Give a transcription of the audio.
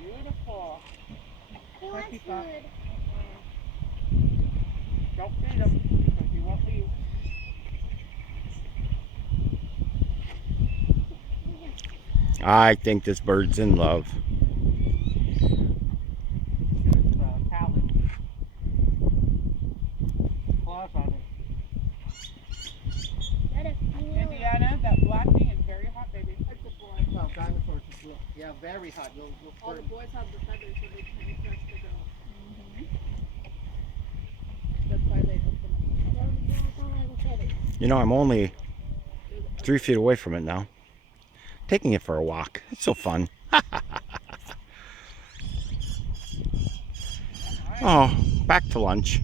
Beautiful. He wants Puppy food. Don't feed him because he won't leave. I think this bird's in love. Get his talon. Claws on it. Let it feel. Indiana, that black thing is very hot, baby. It's a boy. Oh, dinosaurs is real. Yeah, very hot. All the boys have the feathers so they can impress the girl. That's why they open You know, I'm only 3 feet away from it now. Taking it for a walk. It's so fun. Oh, back to lunch.